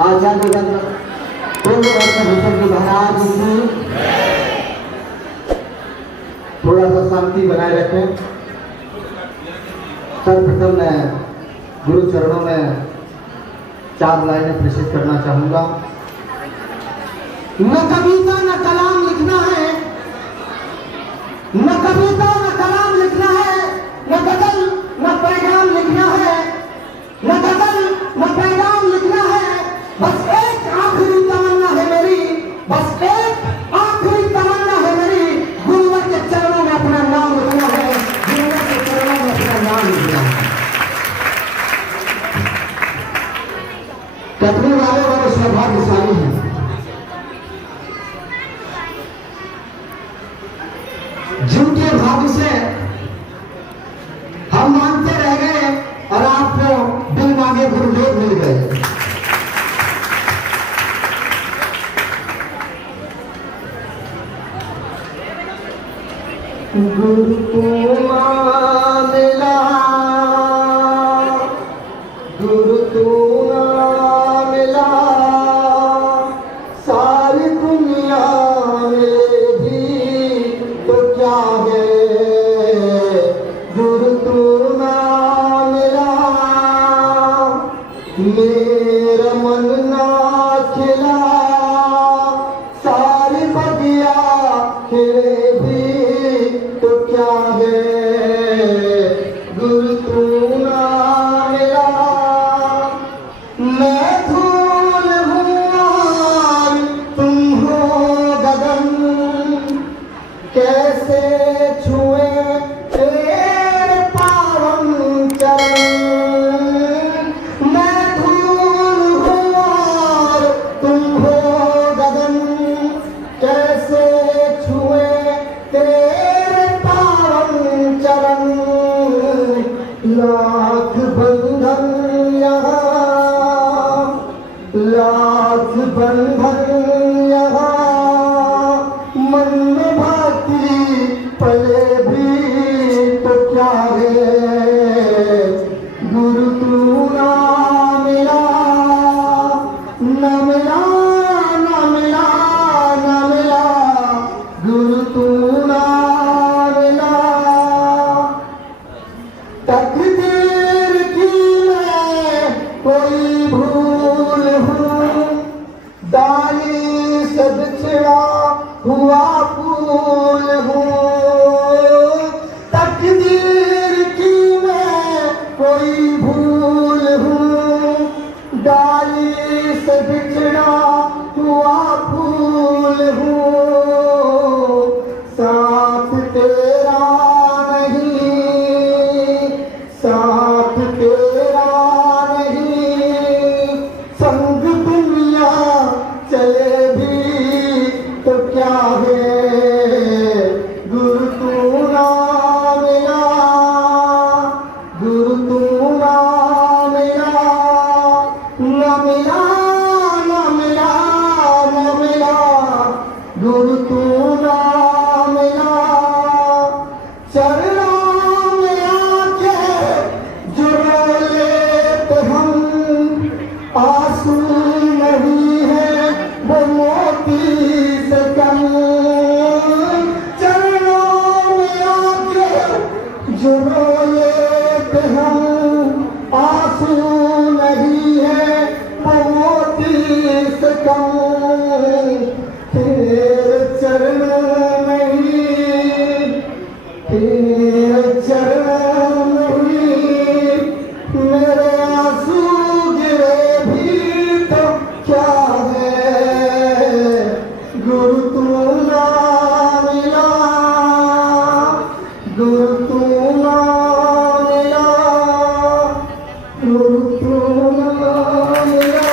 आचार्य भूषण जी महाराज की थोड़ा सा शांति बनाए रखें। सर्वप्रथम मैं गुरु चरणों में 4 लाइनें प्रेषित करना चाहूंगा। न कविता न कलाम लिखना है, न कविता न कलाम लिखना है, न गजल न पैगाम लिखना है, न गजल न पैगाम लिखना है। बस एक आखिरी तमन्ना है मेरी, बस एक आखिरी तमन्ना है मेरी, गुरुवर के चरणों में अपना नाम लिखना है, गुरुवर के चरणों में अपना नाम लिखना है। कटने वाले बड़े सौभाग्यशाली हैं। झूठे भाव से हम मानते रह गए और आपको बिन मांगे गुरुदेव मिल गए। गुरु को मिला, गुरु को मिला, सारी दुनिया में भी तो क्या है। गुरु को मिला, मेरा मन ना खिला, सारी बगिया खिले भी तो क्या है। गुरु तू ना मिला, मैं धूल हूँ और तुम हो गगन, कैसे छुए तेरे पावन चरण। मैं धूल हूँ और तुम हो गगन, कैसे छुए तेरे पावन चरण। लाख बंधन यहाँ, लाख बंधन यहाँ, मन में भाती पले भी तो क्या है। गुरु तू ना मिला, न मिला, न मिला, न मिला, गुरु तू ना मिला। तकदीर की मैं कोई भूल हूँ, डाली से बिछड़ा हुआ फूल हूँ। तकदीर की मैं कोई भूल हूँ, डाली से बिछड़ा हुआ फूल हूँ। साथ तेरा नहीं, साथ तेरा नहीं, संग दुनिया चले भी तो क्या है। गुरु तू ना मिला, गुरु तू ना मिला, न मिला, न मिला, न मिला, गुरु तू ना मिला। चरणों में आके जो रो लेते हम, आंसू नहीं है वो मोती से कम। चरणों में आके जो रो लेते हम, आंसू नहीं है वो मोती से कम। तेरे चरणों में ही, तेरे चरणों में ही मेरे आंसू गिरे भी तो क्या है। गुरु तू ना मिला, गुरु तू ना मिला, गुरु तू ना मिला।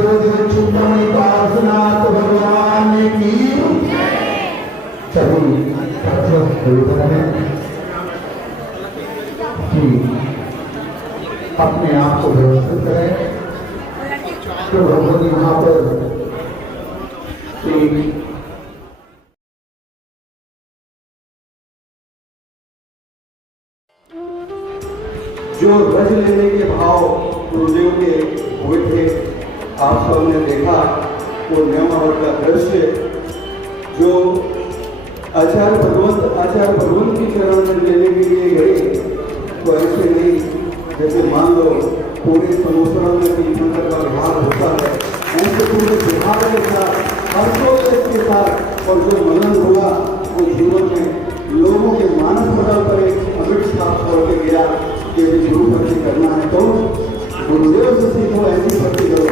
सदगुरुदेव चिंतामणि पार्श्वनाथ भगवान की सभी कि अपने आप को व्यवस्थित करें। तो भगवती वहां पर जो रज लेने के भाव गुरुदेव के हुए थे, आप सबने देखा वो न्यामवर का दृश्य जो आचार्य भगवंत की चरण में लेने के लिए गए, तो ऐसे नहीं जैसे मान लो पूरे समुद्र में तीर्थंकर का विहार होता है, ऐसे पूरे विहार के साथ हर्षोल्लास के साथ और जो मनन हुआ वो जीवन में लोगों के मानस पटल पर एक अमिट छाप छोड़ के गया कि यदि गुरु भक्ति करना है तो गुरुदेव से सीखो, ऐसी भक्ति करो।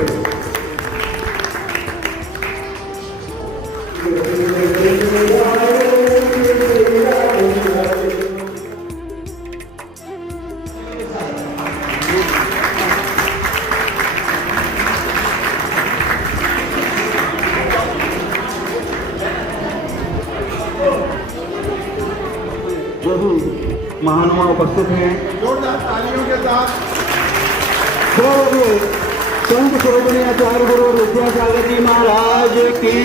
जो भी महानुभाव उपस्थित हैं, जोरदार तालियों के साथ संत श्रोमणी आचार्य गुरु विद्यासागर जी महाराज की,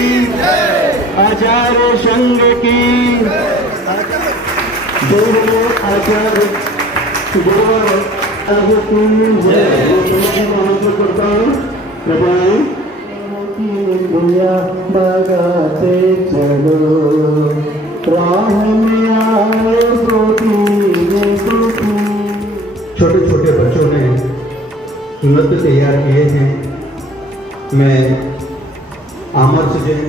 आचार्य संघ की, आचार्य करता हूँ। बगाते चलो राह में आए छोटे छोटे बच्चों ने नृत्य तैयार किए हैं। मैं आमर्श जैन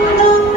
Thank you.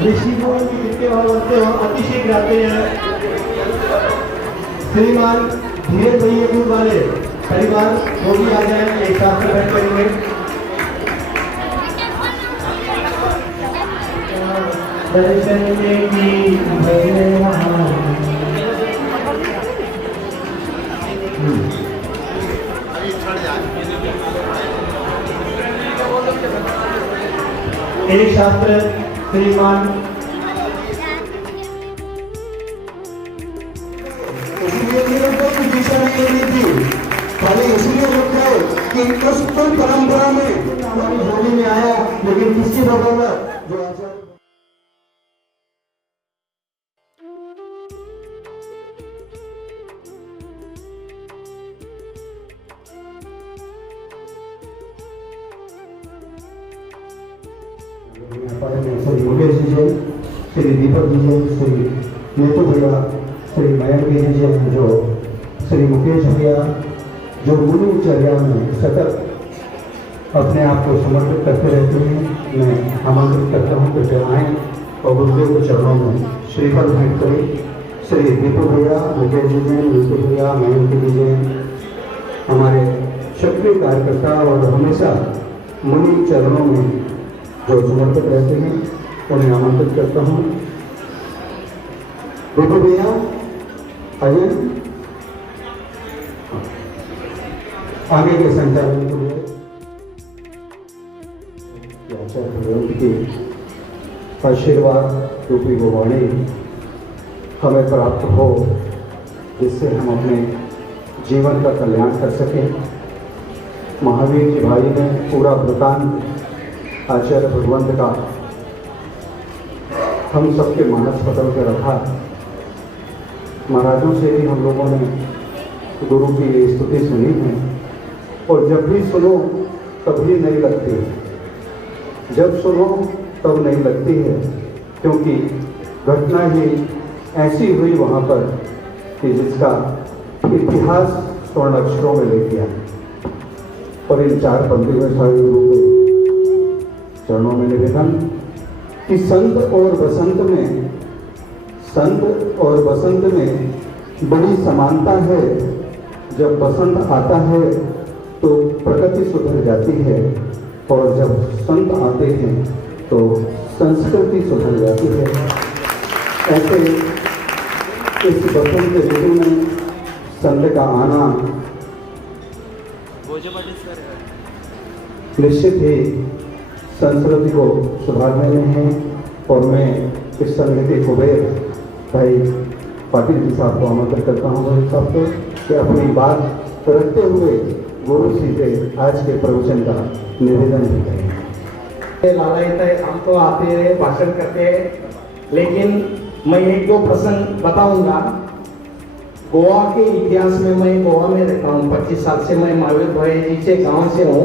ऋषिगुण की जितने भाव होते हो अतिशय गाते हैं। श्रीमान धीरज भैया गुण वाले परिवार वो भी आ जाए, एक साथ में बैठ करेंगे। दर्शन देगी एक शास्त्र श्रीमान खाली इसलिए रुक गए कि उस परंपरा में हमारी होली में आया, लेकिन किसकी बदौलत जो आचार्य श्री मुकेश जी जैन, श्री दीपक जी जैन, श्री नेतू भैया, श्री मयंक जी जैन, जो श्री मुकेश भैया जो गुरुचर्या में सतत अपने आप को समर्पित करते रहते हैं, मैं आमंत्रित करता हूँ कि आएँ और गुरुदेव के चरणों में श्रीफल भेंट करें। श्री दीपक भैया, मुकेश जी जैन, नेतू भैया, मयंक जी जैन हमारे सक्रिय कार्यकर्ता और हमेशा मुनि चरणों में जो समर्पित रहते हैं, उन्हें आमंत्रित करता हूँ। दीपक भैया आइए, आगे के संचालन के लिए आचार्य भगवंत की आशीर्वाद रूपी वो वाणी हमें प्राप्त हो, जिससे हम अपने जीवन का कल्याण कर सकें। महावीर जी भाई ने पूरा वृतांत आचार्य भगवंत का हम सबके मानस पटल पर रखा। महाराजों से भी हम लोगों ने गुरु की स्तुति सुनी है, और जब भी सुनो तब भी नहीं लगती है, जब सुनो तब नहीं लगती है, क्योंकि घटना ही ऐसी हुई वहाँ पर कि जिसका इतिहास स्वर्ण अक्षरों में लिख दिया। और इन चार पंक्ति में सारे गुरु के चरणों में निवेदन कि संत और बसंत में बड़ी समानता है। जब बसंत आता है तो प्रकृति सुधर जाती है, और जब संत आते हैं तो संस्कृति सुधर जाती है। ऐसे इस बसंत ऋतु में संत का आना निश्चित ही संस्कृति को सुधारने में है। और मैं इस संघ के कुबेर भाई पाटिल जी साहब को आमंत्रित करता हूँ, भाई साहब को, कि अपनी बात रखते हुए गुरु जी से आज के प्रवचन का निवेदन भी करें। लालायत है, हम तो आते हैं, भाषण करते हैं, लेकिन मैं एक दो प्रसंग बताऊंगा। गोवा के इतिहास में, मैं गोवा में रहता हूँ 25 साल से। मैं महावीर भाई जी के गांव से हूँ,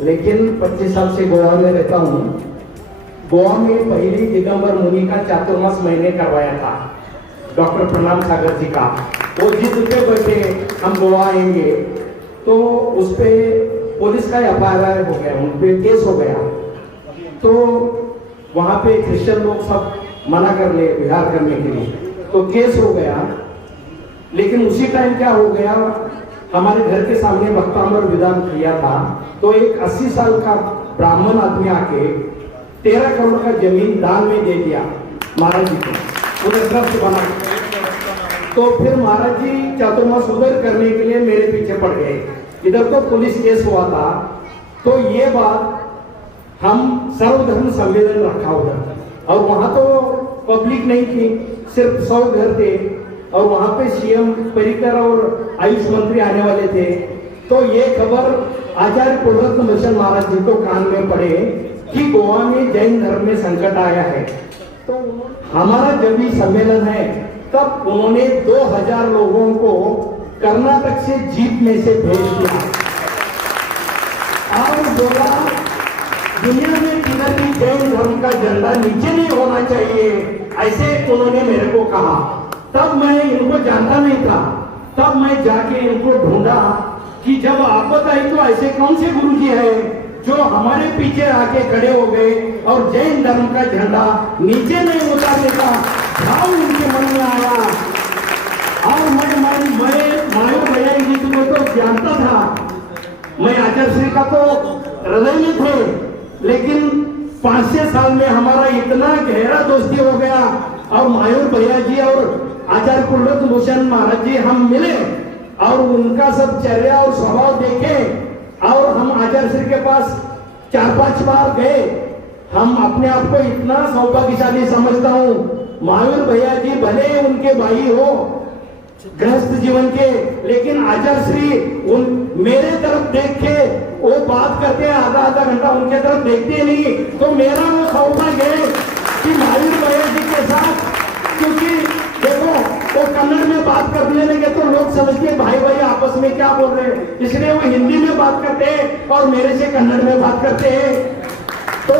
लेकिन 25 साल से गोवा में रहता हूँ। गोवा में पहली दिगंबर मुनि का चातुर्मास मैंने करवाया था, डॉक्टर प्रणाम सागर जी का। वो जिद पे बैठे हम गोवा आएंगे, तो उस पे पुलिस का FIR हो गया, उन पे केस हो गया। तो वहाँ पे क्रिश्चियन लोग सब मना कर ले विहार करने के लिए, तो केस हो गया। लेकिन उसी टाइम क्या हो गया, हमारे घर के सामने वक्ताम्र विधान किया था, तो एक 80 साल का ब्राह्मण आदमी आके 13 करोड़ का जमीन दान में दे दिया महाराज जी को, उन्हें ट्रस्ट बना। तो फिर महाराज जी चातुर्मास उधर करने के लिए मेरे पीछे पड़ गए। इधर तो पुलिस केस हुआ था, तो ये बात हम सर्वधर्म सम्मेलन रखा उधर, और वहां तो पब्लिक नहीं थी, सिर्फ 100 घर थे, और वहां पे CM पर्रिकर और आयुष मंत्री आने वाले थे। तो ये खबर आचार्य पूर्णरत्न मिशन महाराज जी को कान में पड़े कि गोवा में जैन धर्म में संकट आया है। तो हमारा जब भी सम्मेलन है, तब उन्होंने 2000 लोगों को कर्नाटक से जीप में से भेज दिया और बोला दुनिया में किधर भी जैन धर्म का झंडा नीचे नहीं होना चाहिए, ऐसे उन्होंने मेरे को कहा। तब मैं इनको जानता नहीं था, तब मैं जाके इनको ढूंढा, कि जब आपद आई तो ऐसे कौन से गुरु जी है जो हमारे पीछे आके खड़े हो गए और जैन धर्म का झंडा नीचे नहीं उतारने का भाव उनके मन में आया। और मैं मायो भैया जी को तो जानता था, मैं आचार्य श्री का तो हृदय में थे, लेकिन 5-6 साल में हमारा इतना गहरा दोस्ती हो गया और मायूर भैया जी और आचार्य कुलरत्न भूषण महाराज जी हम मिले और उनका सब चर्या और स्वभाव देखे और हम आचार्य श्री के पास 4-5 बार गए। हम अपने आप को इतना सौभाग्यशाली समझता हूँ। मायूर भैया जी भले उनके भाई हो गृहस्थ जीवन के, लेकिन आचार्य श्री उन मेरे तरफ देख के वो बात करते हैं, आधा घंटा उनके तरफ देखते नहीं। तो मेरा वो सौभाग्य है कि मायूर भैया जी के साथ, क्योंकि देखो वो कन्नड़ में बात करने लगे तो लोग समझते भाई भाई आपस में क्या बोल रहे हैं, इसलिए वो हिंदी में बात करते हैं और मेरे से कन्नड़ में बात करते हैं। तो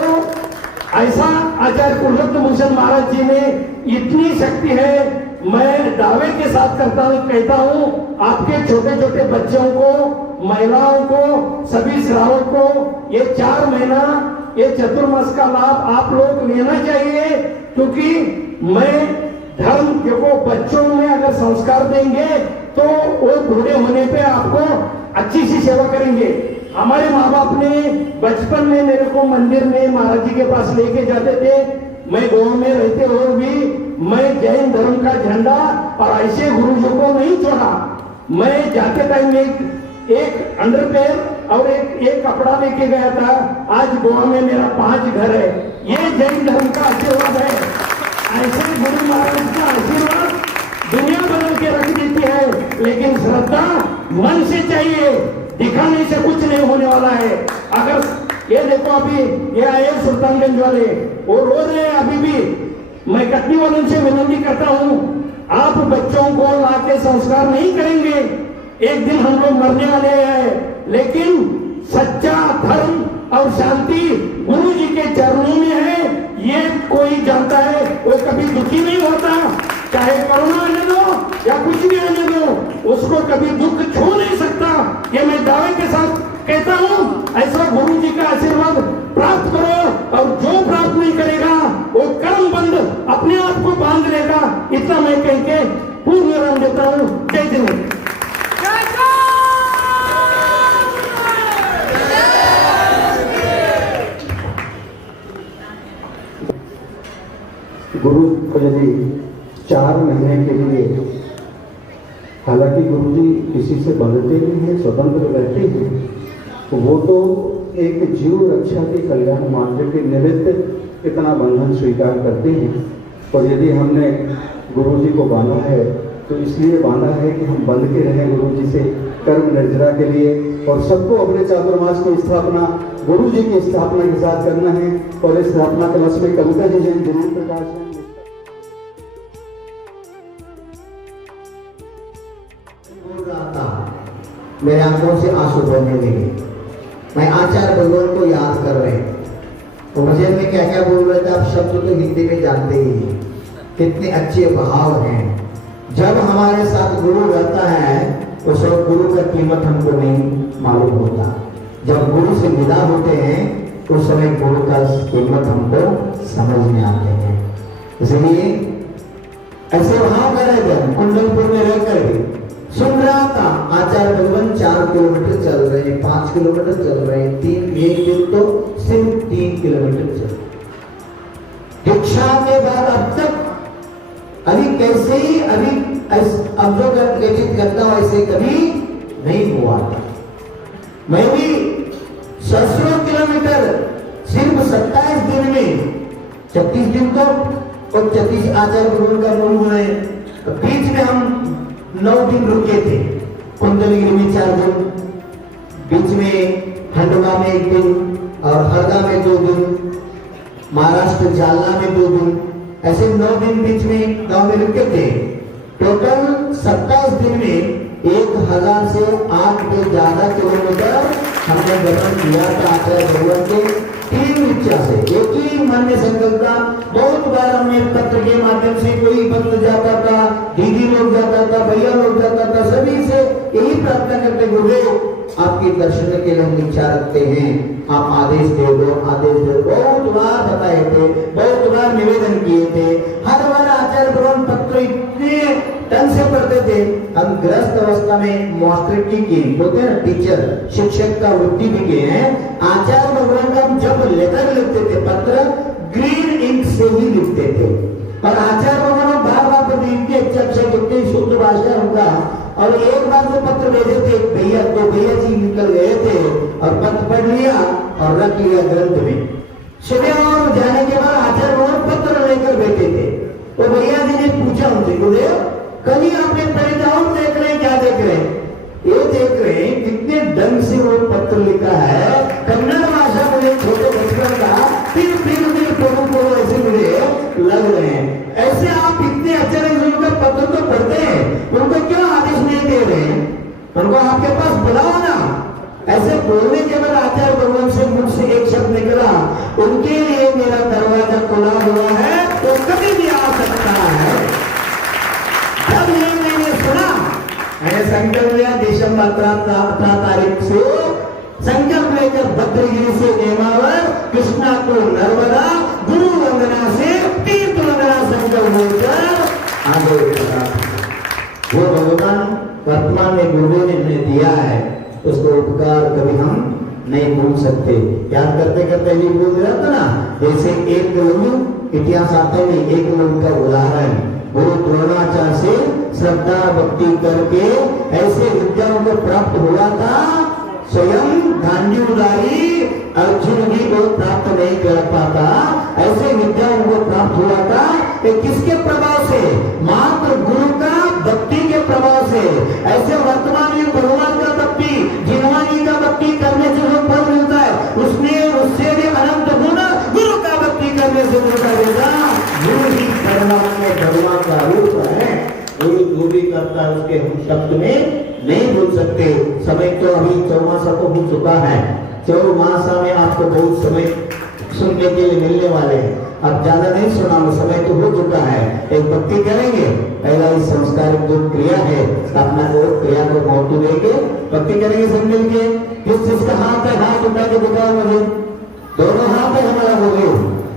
ऐसा आचार्य कुलरत्न भूषण महाराज जी में इतनी शक्ति है। मैं दावे के साथ कहता हूँ आपके छोटे छोटे बच्चों को, महिलाओं को, सभी श्रावक को ये 4 महीना ये चतुर्मास का लाभ आप लोग लेना चाहिए, क्योंकि मैं धर्म देखो बच्चों में अगर संस्कार देंगे तो वो बूढ़े होने पे आपको अच्छी सी सेवा करेंगे। हमारे माँ बाप ने बचपन में मेरे को मंदिर में महाराज जी के पास लेके जाते थे। मैं गांव में रहते हुए भी मैं जैन धर्म का झंडा और ऐसे गुरुजों को नहीं छोड़ा। मैं जाते टाइम एक अंडरपेयर और एक कपड़ा लेके गया था। आज गोवा में मेरा 5 घर है। ये जैन धर्म का आशीर्वाद है। ऐसे गुरु महाराज का आशीर्वाद दुनिया बदल के रख देती है, लेकिन श्रद्धा मन से चाहिए, दिखाने से कुछ नहीं होने वाला है। अगर ये देखो अभी ये आए सुल्तानगंज वाले, वो रो रहे हैं अभी भी। मैं कटनी वालों से विनती करता हूँ, आप बच्चों को लाके संस्कार नहीं करेंगे, एक दिन हम लोग मरने वाले हैं, लेकिन सच्चा धर्म और शांति गुरु जी के चरणों में है। ये कोई जानता है, वो कभी दुखी नहीं होता, चाहे कोरोना आने दो या कुछ भी आने दो, उसको कभी दुख छू नहीं सकता। ये मैं दावे के साथ कहता हूँ। ऐसा गुरु जी का आशीर्वाद प्राप्त करो, और जो प्राप्त नहीं करेगा वो कर्म बंद अपने आप को बांध लेगा। इतना मैं कह के पूर्ण विराम देता हूँ। जय जय। गुरु को यदि 4 महीने के लिए, हालांकि गुरु जी किसी से बंधते नहीं हैं, स्वतंत्र रहते हैं, तो वो तो एक जीव रक्षा के कल्याण मात्र के निमित्त इतना बंधन स्वीकार करते हैं। और यदि हमने गुरु जी को बांधा है तो इसलिए बांधा है कि हम बंध के रहें गुरु जी से कर्म निर्जरा के लिए, और सबको अपने चातुर्मास की स्थापना गुरु जी की स्थापना के साथ करना है। और इस स्थापना कलश में कविता जी जैन जरूर प्रकाश है। मेरे आंखों से आंसू बहने लगे। मैं आचार्य भगवान को याद कर रहे, तो मुझे में क्या क्या बोल रहे थे आप शब्द तो हिंदी में जानते ही हैं, कितने अच्छे भाव हैं। जब हमारे साथ गुरु रहता है तो सब गुरु का कीमत हमको नहीं मालूम होता। जब गुरु से विदा होते हैं उस समय गुरु का कीमत हमको समझ में आते हैं। इसलिए ऐसे भाव कर रहे थे, कुंडलपुर में रहकर भी सुन रहा था आचार्य भगवान 4 किलोमीटर चल रहे हैं, 5 किलोमीटर चल रहे हैं, 1 दिन तो सिर्फ 3 किलोमीटर चल। दीक्षा के बाद अब तक अभी कैसे ही अब जो व्यतीत करता हूं ऐसे कभी नहीं हुआ था। मैं भी 700 किलोमीटर सिर्फ 27 दिन में, 36 दिन तो और 36 आचार्य भगवान का मूल हुए, तो बीच में हम 9 दिन रुके थे। कुंडलगिरी में 4 दिन, बीच में खंडवा में 1 दिन और हरदा में 2 दिन, महाराष्ट्र जालना में 2 दिन, ऐसे 9 दिन बीच में गांव में रुके थे। टोटल 27 दिन में 1000 से 8 से ज्यादा किलोमीटर हमने भ्रमण किया था आचार्य भगवान के तीव्र इच्छा से। एक ही मन में संकल्प था। बहुत बार हमने पत्र के माध्यम से कोई पत्र जाता था, दीदी लोग जाता था, भैया लोग जाता था, सभी से यही प्रार्थना करते गुरुदेव आपके दर्शन के लिए हम इच्छा रखते हैं, आप आदेश दे दो, आदेश दे दो। बहुत बार बताए थे, बहुत बार निवेदन किए थे, हर बार आचार्य भगवान पत्र इतने ढंग से पढ़ते थे। हम ग्रस्त अवस्था में मास्टर की बोलते हैं ना, टीचर शिक्षक का वृत्ति भी किए हैं। आचार्य भगवान का हम जब लेटर लिखते थे, पत्र ग्रीन इंक से ही लिखते थे, और आचार्य भगवान बार बार पत्र इनके अच्छे कितनी शुद्ध भाषा उनका। और एक बार जो पत्र भेजे थे, भैया दो भैया जी निकल गए थे और पत्र पढ़ लिया और रख लिया ग्रंथ में। सुबह और जाने के बाद आचार्य भगवान पत्र लेकर बैठे थे, तो भैया जी ने पूछा उनसे, गुरुदेव कल ही आपने पढ़े जाओ, देख रहे हैं क्या देख रहे हैं? ये देख रहे हैं कितने ढंग से वो पत्र लिखा है, कन्नड़ भाषा में छोटे बचपन का फिर पोलो ऐसे मुझे लग रहे हैं। ऐसे आप इतने अच्छे उनका पत्र तो पढ़ते हैं, उनको क्यों आदेश नहीं दे रहे हैं? उनको आपके पास बुलाओ ना। ऐसे बोलने के बाद आचार्य भगवान से मुख से एक शब्द निकला, उनके लिए मेरा दरवाजा खुला हुआ है, तो कभी भी आ सकता है। जब ये मैंने सुना, मैंने संकल्प लिया दिसंबर 18 तारीख से संकल्प लेकर भद्रगिरी से नेमावर, कृष्णा को नर्मदा, गुरु वंदना से तीर्थ वंदना संकल्प लेकर आगे बढ़ा। वो भगवान वर्तमान में गुरु ने हमें दिया है, उसको उपकार कभी हम नहीं भूल सकते। याद करते करते भी बोल रहा था ना, जैसे एक लोग इतिहास आता है, एक लोग का उदाहरण गुरु द्रोणाचार्य से श्रद्धा भक्ति करके ऐसे विद्याओं को प्राप्त हुआ था, स्वयं गांडीवधारी अर्जुन भी को प्राप्त नहीं कर पाता, ऐसे विद्याओं को प्राप्त हुआ था कि किसके प्रभाव से? मात्र गुरु का भक्ति के प्रभाव से। ऐसे वर्तमान में भगवान का भक्ति, जिनवानी का भक्ति करने से जो फल मिलता है, उससे भी अनंत गुण गुरु का भक्ति करने से मिलता देगा। गुरु ही भगवान का रूप है, गुरु जो भी करता है उसके हम शब्द में नहीं भूल सकते। समय तो अभी चौमासा को हो चुका है, चौमासा में आपको बहुत समय सुनने के लिए मिलने वाले हैं। अब ज्यादा नहीं सुनाऊंगा, समय तो हो चुका है। एक भक्ति करेंगे, पहला इस संस्कारिक जो क्रिया है अपना को क्रिया को महत्व देंगे, भक्ति करेंगे सब मिलके। किस जिसका हाथ है हाथ उठा के दिखाओ मुझे, दोनों हाथ है हमारा बोले।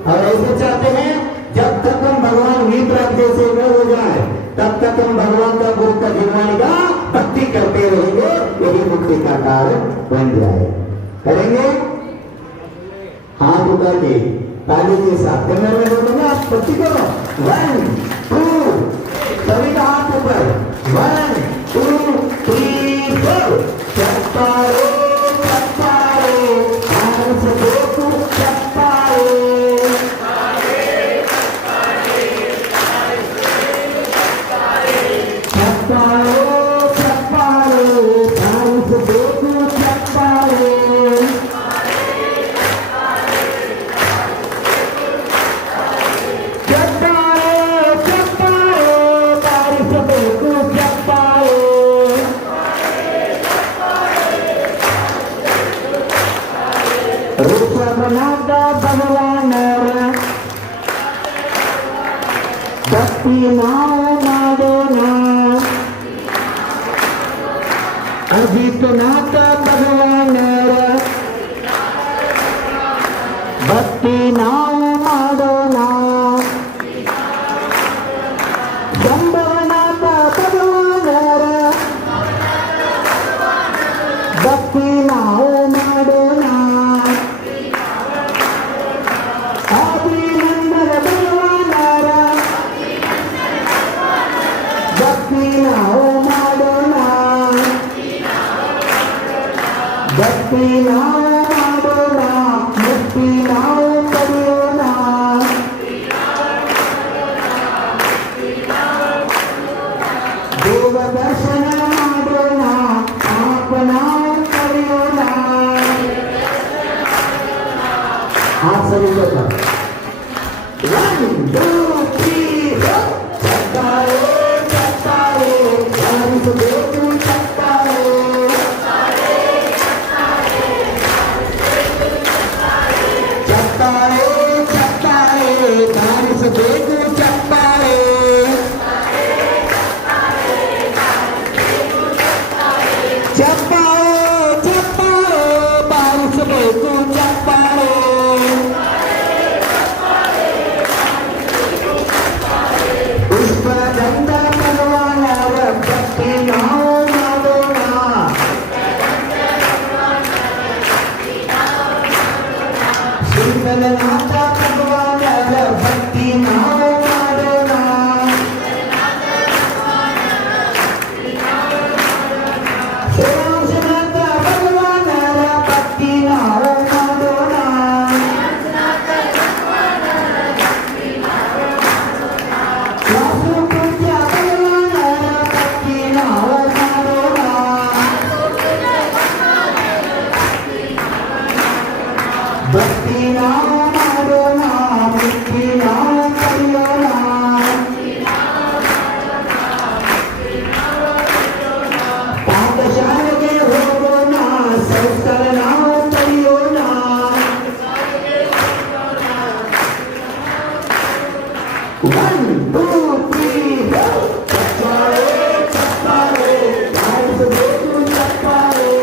और ऐसे चाहते हैं जब तक हम भगवान वीतराग से न हो जाए तब तक हम भगवान का गुरु का जिनवानी का भक्ति करते रहेंगे, यही मुक्ति का कारण बन जाए। करेंगे हाथ उठा के ताली के साथ करने में बोलूंगा, आप भक्ति करो। 1 2 सभी का हाथ ऊपर, 1 2 3 4। चप्पारो चप्पारो हाथ से देखो चप्पारो, चप्पारो चप्पारो हाथ से देखो चप्पारो, भगवान भक्ति नाम माडोना अजित नाथ भगवान भक्ति नाम माडोना संभवनाथ भगवान भक्ति नाम माडोना भक्ति नाम माडोना मुक्ति नाम करियोना, देव दर्शन माडोना आप नाम करियोना। हाथ सभी को 1 2 3 चप्पारो चप्पारो हरि को देखो चप्पारो, चप्पारे चप्पारे तारी से देखो चप्पारे, चप्पारे जगन्नाथ भगवान भक्ति नाम माडोना जगन्नाथ भगवान भक्ति नाम माडोना वासु पूज्य भगवान भक्ति नाम माडोना भक्ति नाम माडोना भक्ति नाम करियोना पाठशाले होगोना संस्कार नाम करियोना वन टू थ्री चप्पारे चप्पारे डांस देखो चप्पारे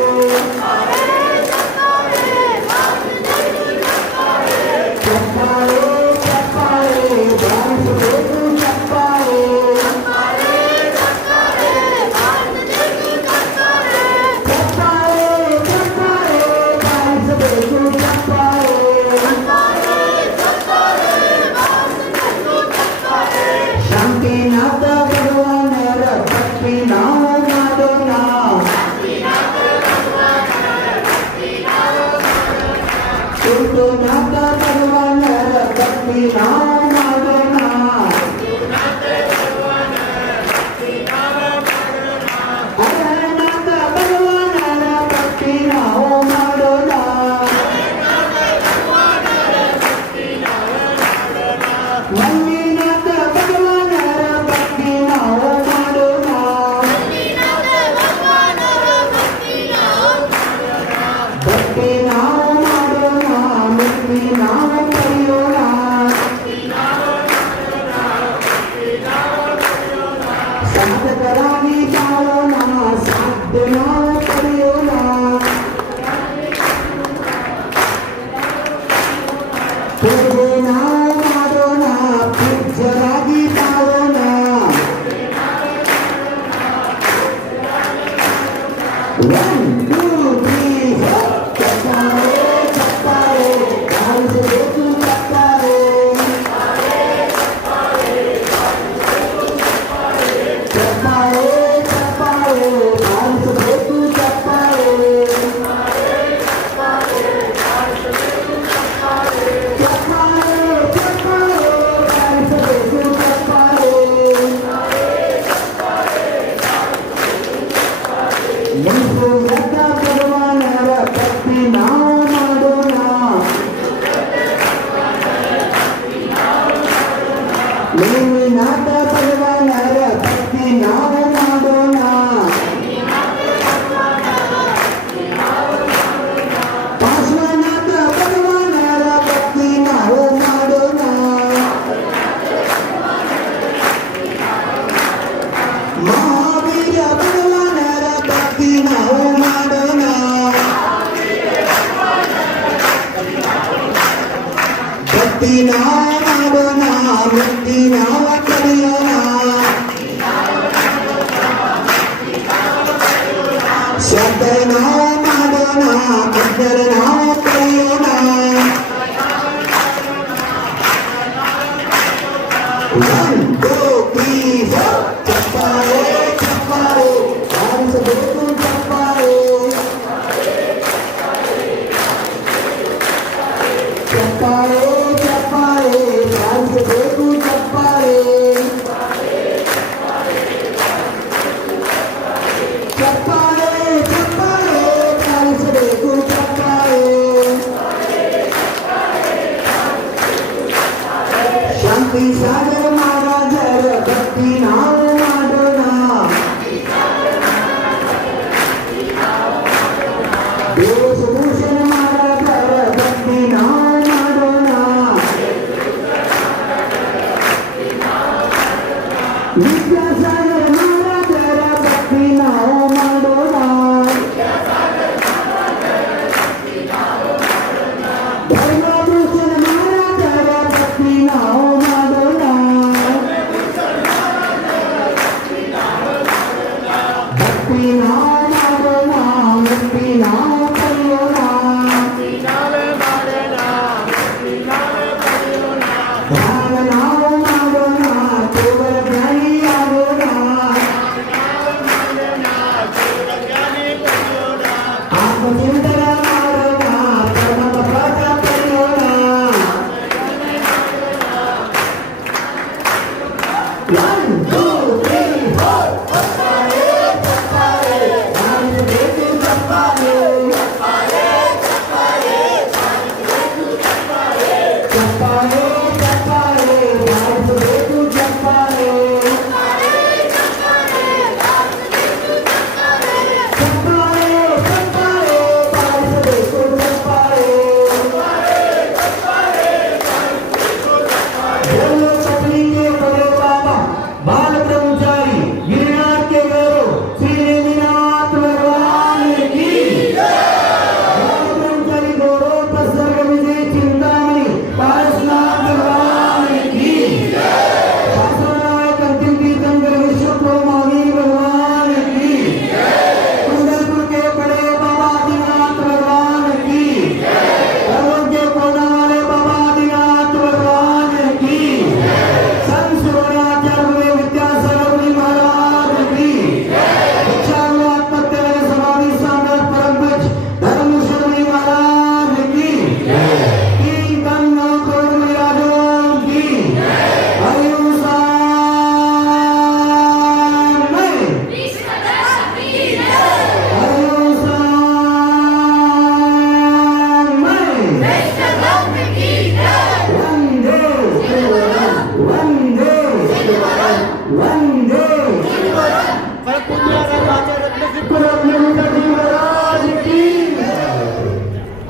चप्पारे चप्पारे डांस देखो चप्पारे चप्पारे चप्पारे डांस देखो चप्पारे शांतिनाथ भगवान भक्ति नाम माडोना सिद्धनाथ भगवान भक्ति नाम माडोना हरनाथ भगवान भक्ति नाम माडोना मल्लीनाथ भगवान भक्ति नाम माडोना भक्ति नाम माडोना मुक्ति नाम करियोना साधकरानी जाओना साध्य नाम करियोना पूजे नाम माडोना पूज्यरागी जाओना वन टू थ्री चप्पारे चप्पारे डांस देखो चप्पारे चप्पारे चप्पारे डांस देखो चप्पारे चप्पारे चप्पारे डांस देखो चप्पारे निसर्ग भगवान भक्ति नाम माडोना मेघनाथ भगवान भक्ति नाम माडोना पार्श्वनाथ भगवान भक्ति नाम माडोना महावीर भगवान भक्ति नाम माडोना भक्ति नाम माडोना मुक्ति नाम करियोना श्रद्धा नाम माडोना कद्दर नाम करियोना वन टू थ्री चप्पारे चप्पारे डांस देखो चप्पारे चप्पारे चप्पारे डांस देखो चप्पारे चप्पारे चप्पारे डांस देखो चप्पारे शांति सागर महाराज भक्ति नाम माडोना वेशभूषण महाराज भक्ति नाम माडोना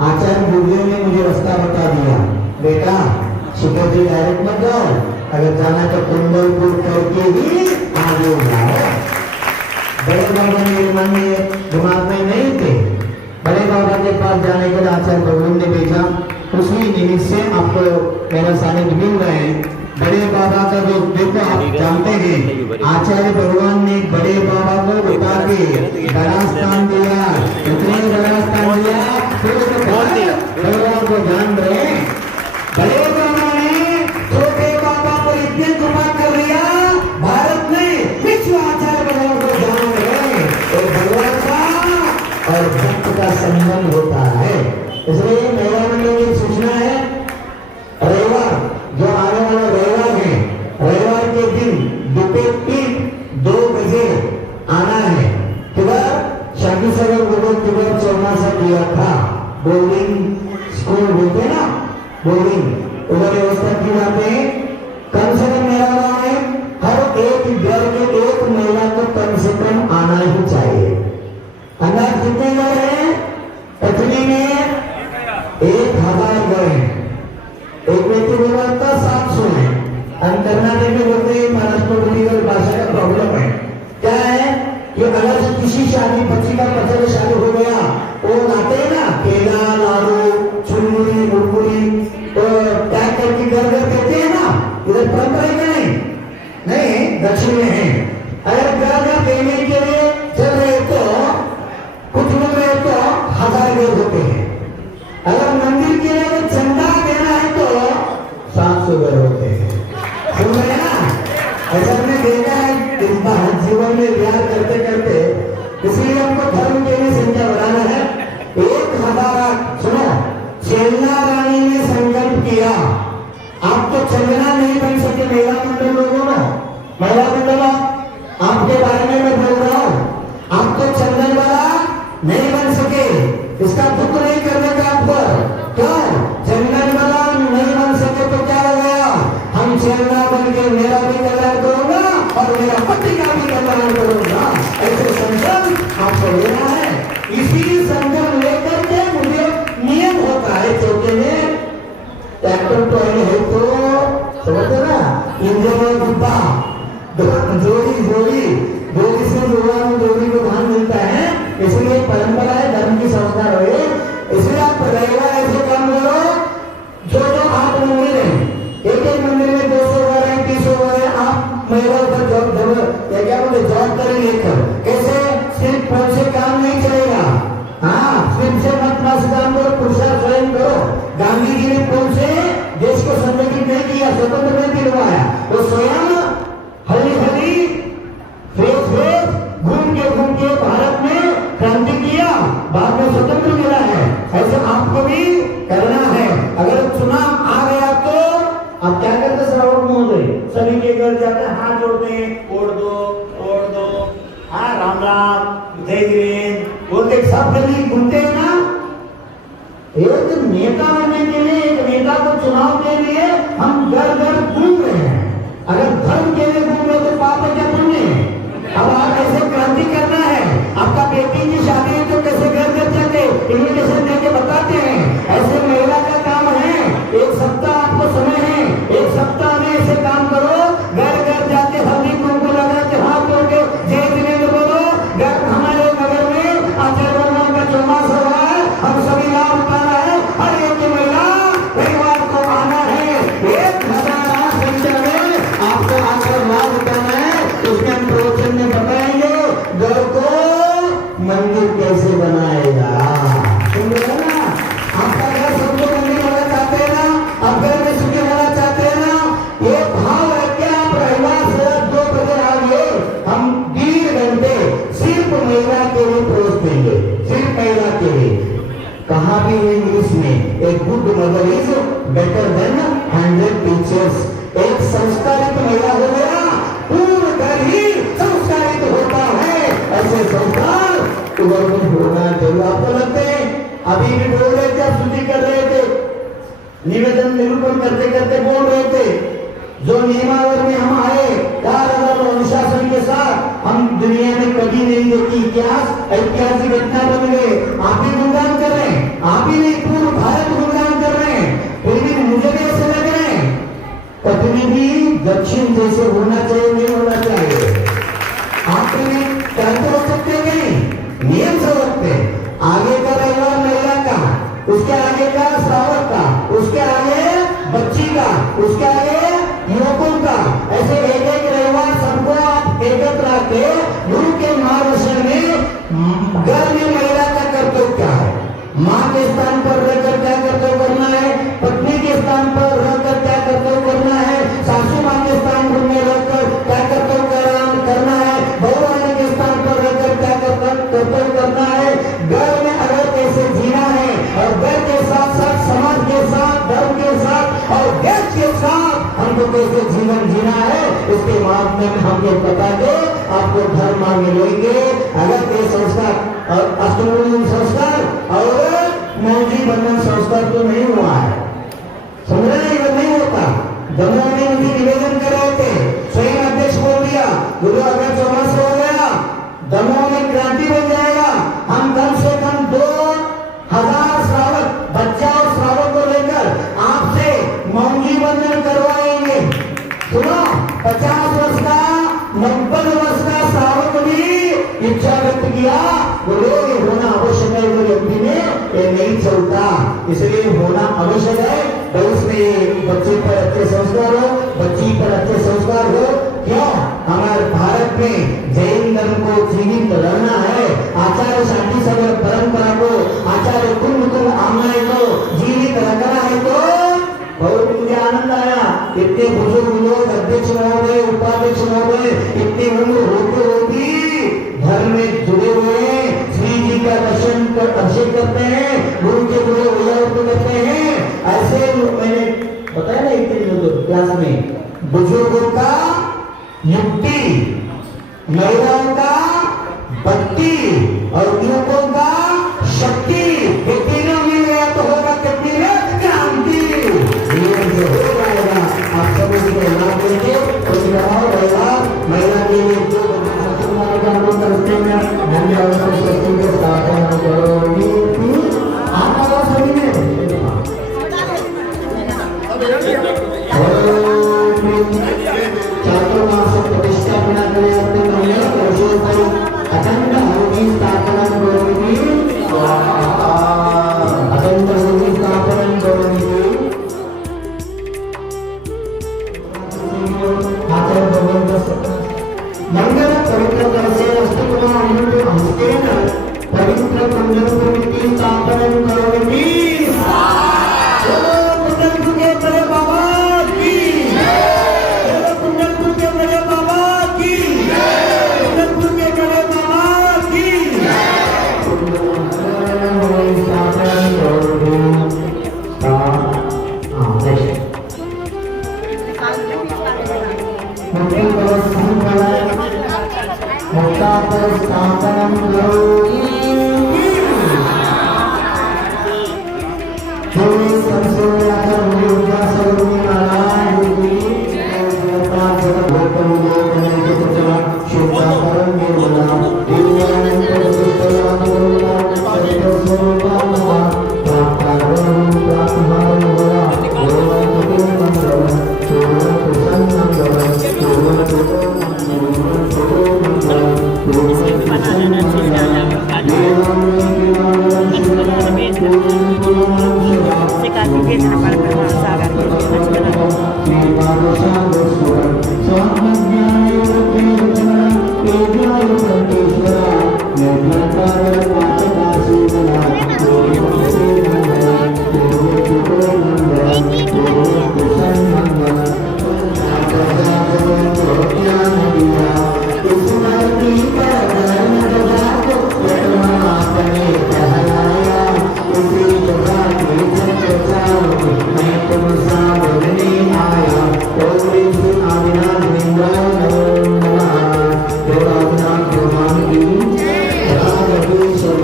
आचार्य गुरुदेव ने मुझे रास्ता बता दिया, बेटा शिखर जी डायरेक्ट मत जाओ, अगर जाना तो कुंडलपुर करके ही आगे जाओ। बड़े बाबा मेरे मन में दिमाग में नहीं थे, बड़े बाबा के पास जाने के लिए आचार्य भगवान ने भेजा। उसी निमित्त से आपको मेरा सानिध्य मिल रहे हैं। बड़े बाबा का जो देखो आप जानते हैं, आचार्य भगवान ने बड़े बाबा को उठा के बड़ा स्थान दिया, इतने बड़ा स्थान दिया, भगवान को जान रहे। बड़े बाबा ने छोटे बाबा को इतने कृपा कर दिया, भारत में विश्व आचार्य भगवान को जान रहे। और भगवान का और भक्त का संबंध होता है। इसलिए मेरा मन में एक सूचना है, रविवार जो आने वाला रविवार है, रविवार के दिन दोपहर 2 बजे आना है। किधर शादी सगर बोलो, किधर चौमासा किया था, बोर्डिंग स्कूल बोलते ना, बोर्डिंग उधर व्यवस्था की जाते हैं। कम से कम मेरा नाम है, हर एक घर के एक महिला को कम से कम आना ही चाहिए। अंदाज कितने घर हैं पृथ्वी में? 1000 घर हैं। एक व्यक्ति बोला था 700 है। कर्नाटक में बोलते हैं महाराष्ट्र भाषा का प्रॉब्लम है। क्या है कि अगर किसी शादी बच्ची का पता शादी हो गया, वो लाते हैं ना केला, लाडू, चुनमुरी, मुरमुरी, तो पैक करके घर घर देते हैं ना। इधर परंपरा है नहीं, दक्षिण में है। अगर घर घर देने के लिए चल रहे तो कुछ लोग रहे तो 1000 घर होते हैं। अगर मंदिर के लिए चंदा देना है तो 700 घर होते हैं। सुन रहे ना? ऐसा हमने देखा है जीवन में प्यार करते करते, इसलिए हमको धर्म के लिए संख्या बढ़ाना है। 1000 सुनो, चेन्ना रानी ने संकल्प किया, आप तो चंदना नहीं बन सके महिला मंडल लोगों में, महिला मंडल आपके बारे में मैं बोल रहा हूँ, आप तो चंदन वाला नहीं बन सके। इसका दुख नहीं करने का आपको, क्यों चंदन वाला नहीं बन सके तो क्या हो गया? हम चंदना बन के मेरा भी कल्याण करूंगा और मेरा पति का भी कल्याण करूंगा। ऐसे संकल्प आपको लेना है। इसी संकल्प लेकर के मुझे नियम होता है चौके में ट्रैक्टर तो है तो समझते ना, इंजन और डिब्बा जोड़ी से जोड़ी को धान मिलता है। इसलिए परंपरा है, धर्म की संस्कार है। इसलिए आप रविवार ऐसे काम करो, जो आप मंदिर है, एक मंदिर में 200 घर है, 300 घर है, आप महिलाओं का जॉब करें लेकर। कैसे? सिर्फ फोन से काम नहीं चलेगा। हाँ, सिर्फ से मत मास काम करो, पुरुषार्थ स्वयं करो। गांधी जी ने फोन से देश को संगठित नहीं किया, स्वतंत्र नहीं दिलवाया, वो स्वयं हली घूम के भारत में क्रांति किया, बाद में स्वतंत्र मिला है। ऐसे आपको भी करना है। अगर चुनाव आ गया तो आप क्या करते? श्रावण महोदय सभी के घर जाते हैं, हाथ जोड़ते हैं, ओढ़ दो, हाँ राम राम, जय हिंद बोलते, सब गली घूमते हैं ना। एक नेता बनने के लिए, एक नेता को चुनाव के लिए हम घर घर घूम रहे हैं। अगर धर्म के लिए घूम रहे तो पाप है क्या पुण्य? अब आप ऐसे क्रांति करना है। आपका बेटी की शादी है तो कैसे घर घर जाके इन्विटेशन देके बताते हैं। ऐसे महिला का काम है, 1 सप्ताह आपको समय है, 1 सप्ताह में ऐसे काम करो, घर घर जाके हल्दी कुमकुम लगा के हाथ जोड़ के जय जिनेंद्र बोलो। घर हमारे नगर में आचार्य भगवान का चौमासा हुआ है, हम सभी लाभ उठाना है। हर एक महिला परिवार को आना है, 1000 संख्या में आपको आकर लाभ उठाना है। उसके हम प्रवचन में बताएंगे घर को मंदिर कैसे बनाएगा। सुन रहे ना? आपका घर सबको मंदिर होना चाहते हैं ना, आप घर में सुखी होना चाहते हैं ना, ये भाव है कि आप रविवार से 2 बजे आइए। हम 1.5 घंटे सिर्फ महिला के लिए परोस देंगे, सिर्फ महिला के लिए। कहा भी है इंग्लिश में, एक good mother is better than 100 teachers. एक संस्कारित महिला हो गया, पूर्ण घर ही संस्कारित होता है। ऐसे संस्कार उधर में होना जरूर। आपको लगते हैं अभी भी बोल रहे थे, आप स्तुति कर रहे थे, निवेदन निरूपण करते करते बोल रहे थे, जो नियमावली में हम आए 4,000 अनुशासन के साथ, हम दुनिया में कभी नहीं देखी इतिहास ऐतिहासिक घटना बन गए। आप भी गुणगान कर रहे हैं, आप ही नहीं दक्षिण जैसे होना चाहिए, नहीं होना चाहिए। आपने कहते हो सकते नहीं, नियम से रखते। आगे का रविवार महिला का, उसके आगे का श्रावक का, उसके आगे बच्ची का, उसके आगे युवकों का, ऐसे एक एक रविवार सबको आप एकत्र आके गुरु के मार्गदर्शन में घर में महिला का कर्तव्य क्या है, माँ के स्थान पर रहकर क्या कर्तव्य करना है, पत्नी के स्थान पर रहकर क्या कर्तव्य करना है, सासू माँ के स्थान में रहकर क्या कर्तव्य करना है, बहू रानी के स्थान पर रहकर क्या कर्तव्य करना है, घर में अगर कैसे जीना है और घर के साथ साथ समाज के साथ, धर्म के साथ और देश के साथ हमको कैसे जीवन जीना है, इसके माध्यम में हम ये बता दे आपको धर्म आगे लेंगे। अगर ये संस्कार और अष्टमूल संस्कार और मौजी बंधन संस्कार तो नहीं हुआ है, समझ रहे, ये नहीं होता। गंगा ने मुझे निवेदन कर रहे थे, स्वयं अध्यक्ष बोल दिया, गुरु अगर समाज हो गया दमोह में क्रांति बन जाएगा। हम कम से कम 2000 श्रावक, बच्चा और श्रावक को लेकर आपसे मौजी बंधन करवाएंगे। सुनो, 50 वर्ष का 90 वर्ष का श्रावक भी इच्छा व्यक्त किया, बोले ये होना आवश्यक है, जो व्यक्ति ने ये नहीं चलता, इसलिए होना आवश्यक है। तो उसमें बच्चे पर अच्छे संस्कार हो, बच्ची पर अच्छे संस्कार हो। क्यों? हमारे भारत में जैन धर्म को जीवित रहना है, आचार्य शांति सगर परंपरा को, आचार्य कुंभ आमनाय को जीवित रखना है। तो बहुत मुझे आनंद आया, इतने बुजुर्ग लोग, अध्यक्ष महोदय, उपाध्यक्ष महोदय, इतनी उम्र होते हुए भी धर्म में जुड़े हुए हैं, श्री जी का दर्शन अभिषेक करते हैं, गुरु के गुरु वैयावृत करते हैं। ऐसे मैंने बताया ना इतने क्लास में, बुजुर्गों का युक्ति, महिलाओं का भक्ति और युवकों का शक्ति, ये तीनों मिल गया तो होगा कितनी है क्रांति। ये हो जाएगा, आप सब इसको लाभ देंगे। महिला के लिए जो करते हैं आप सभी में चातुर्मास प्रतिष्ठापना करें अपने महिला पुरुषों को अखंड होगी स्थापना करोगी, अखंड होगी स्थापना करोगी। आचार्य भगवंत मंगल पवित्र करसे अस्तित्वमा हस्तेन पवित्र मंगल प्रमिति स्थापना करोगी। कुंडलपुर के बड़े बाबा की, कुंडलपुर के बड़े बाबा की, कुंडलपुर के बड़े बाबा की। मुक्ता पर स्थापनम करोगी।